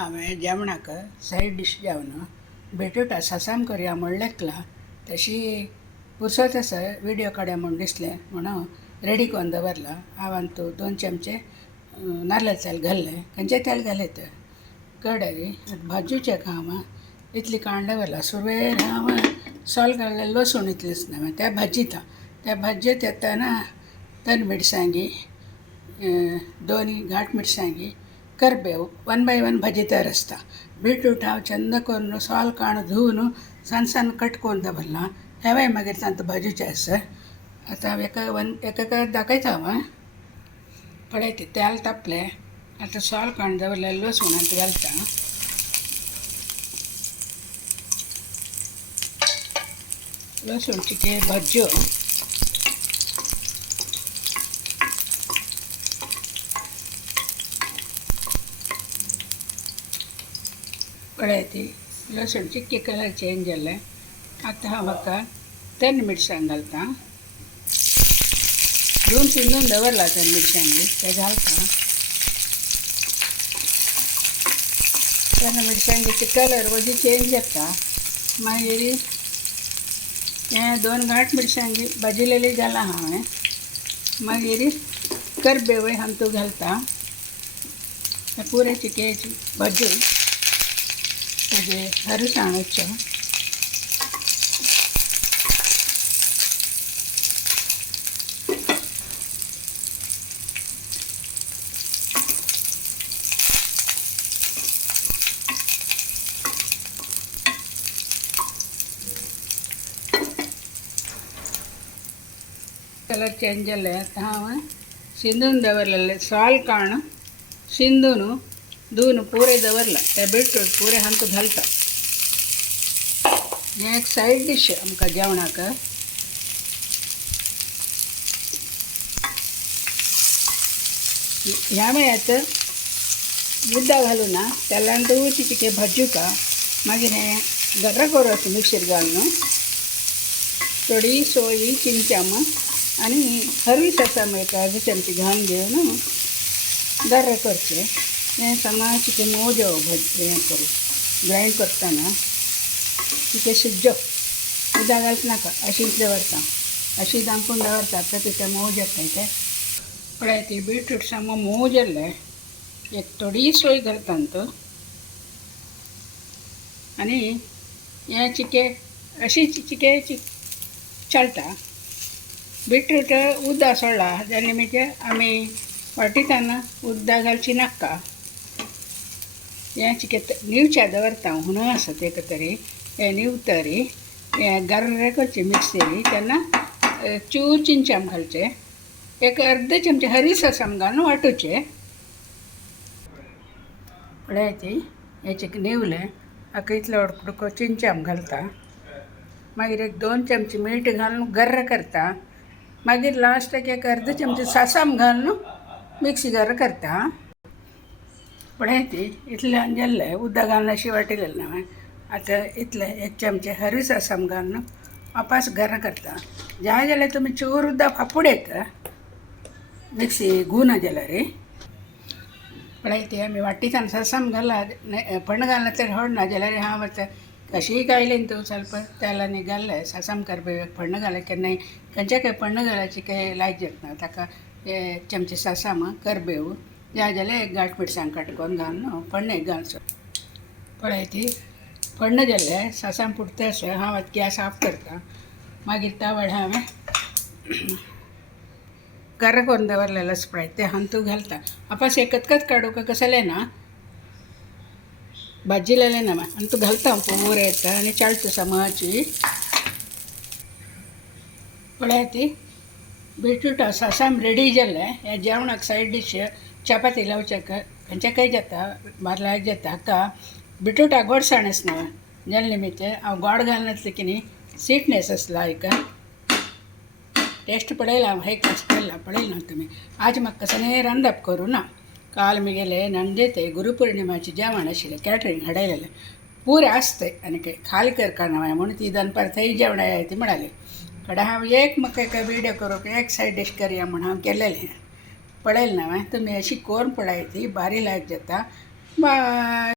हांवें जेवणाक said dish जेवण बेटुटा सासाम करया म्हण लेकला तशी पुरसत आसा व्हिडिओ काडया म्हण दिसलें म्हणून रेडी करून दवरला. हांवें तूं 2 चमचे नाल्लाचें तेल घाल्लें. खंयचें तेल घालें तर कढई भाजूचें हांवें इतली कांड दवरला. सुरवेर हांवें सोल घाल्लें लसूण इतलेंच ना तें भाजयता. तें भाजयत येताना 2 मिरसांगी, 2 घाट मिरसांगी, करबेव 1 by 1 भाजयतार आसता. बीटरूट हांव चंद करून सोल काण धुवन सान कट करून दवरला. हेंवूय मागीर तांत भाजूचें आसा. आतां हांव एका दाखयता. हांव पळयता तेल तापलें. आतां सोल काण दवरलें लसूण आतां घालता. लसूण चिके भाज्यो पळयती लसूण चिक्की कलर चेंज जालें. आतां हांव हाका 2 मिरसांग घालता. धुवन शिनून दवरला 2 मिरसांगी ते घालता. 2 मिरसांगेची कलर मदीं चेंज जाता. मागीर हें 2 घाट मिरसांगी भाजिल्ली घाला हांवें. मागीर करबेवय हांतू घालता. हें पुरे चिकेची भाजून तेजे हरसाणेचो कलर चेंज जालें. आतां हांव शिंदून दवरलेलें सोल काण शिंदून धुवन पुरे दवरला. ते बीटरूट पुरे हांतू घालता. हें एक सायड डिश आमकां जेवणाक. ह्या वेळात उदक घालून तेलान दवरची चिके भाजूका. मागीर हें गर्रा करूं मिक्सर घालून थोडी सोयी चिंचाम आनी हरवी सासाम एक 2 चमचे घालून घेवन गर्रा करचें. हें समा चिके मोव हें करूं ग्रायंड करतना चिके शिजो उदक घालच नाका. अशीच दवरता. अशी दांपून दवरता तर ते मोव जाता. ते पळय ती बीटरूट सामो मोव जाल्लें. एक थोडी सोय घालता तो आनी हें चिके अशी चिके चालता. बीटरूट उदक सोडला जाल्यार मागीर आमी वाटिताना उदक घालची नाका. हें चिके निवच्या दवरता म्हणून आसा तेका तरी हें निवतरी हें गर्रे करचें मिक्सरी. तेन्ना चूर चिंचाम घालचें. एक अर्द चमचे हरी सासाम घालून वांटूचें. पळय ती हें चिके निवलें. हाका इतलो उडको चिंचाम घालता. मागीर एक 2 चमचे मीठ घालून गर्र करता. मागीर लास्टाक एक अर्द चमचे सासाम घालून मिक्सी गर्र करता. पळय ती इतलें जाल्लें उदक घालून अशी वाटिलेलें हांवें. आतां इतलें 1 चमचे हरी सासाम घालून वापस गर्र करता. जाय जाल्यार तुमी चूर उदक फापूड येता मिक्सी घुना जाल्यार. पळय ती आमी वाटिताना सासाम घाला पण्ण घालना तर हड ना जाल्यार हांव आतां कशीय गायलेन तूं ಸ್ವಲ್ಪ तेलांनी घाल्लें सासाम करबेव पण्ण घालें केन्नाय खंयचें पण्ण घालायची काही लायक जाता. ताका 1 चमचे सासाम करबेव जाय जाल्यार 1 घाट मिरसांग कट करून घालून पण्ण एक घालचो. पळय ती पण्ण जालें सासाम पुरतें आसा. हांव आतां गॅस ऑफ करता. मागीर तावड हांवें गर्र करून दवरलेलें स्प्राय तें हांतू घालता. वापस एकत काडूं कसलें ना भाजिलेलें ना हांतू घालता पुरे येता आनी चाळता समाची. पळय ती बीटरूट सासाम रेडी जालें. हें जेवणाक सायड डिश चपाती लावचें खंयचें जाता बार लायक जाता. हाका बीटरूटाक गोडसाण आसना जाल्या निमित्त हांव गोड घालनासलें की न्ही स्वीटनेस आसला. हाका टेस्ट पळयला हांव हें कशें केला पळयला तुमी. आज म्हाका कसलें रांदप करूं ना. काल म्हगेलें नंदेते गुरुपौर्णिमाचें जेवण आशिल्लें कॅटरिंग हाडयलेलें पूरे आसते आनी खाली करना हांवें म्हणून ती दनपार थंय जेवण ती म्हणाली. कडेन हांव म्हाका एक व्हिडिओ करूंक एक सायड डिश करया म्हण हांव केलेलें. पळयलें हांवें तुमी अशी करून पळय ती बारी लायक जाता. बाय.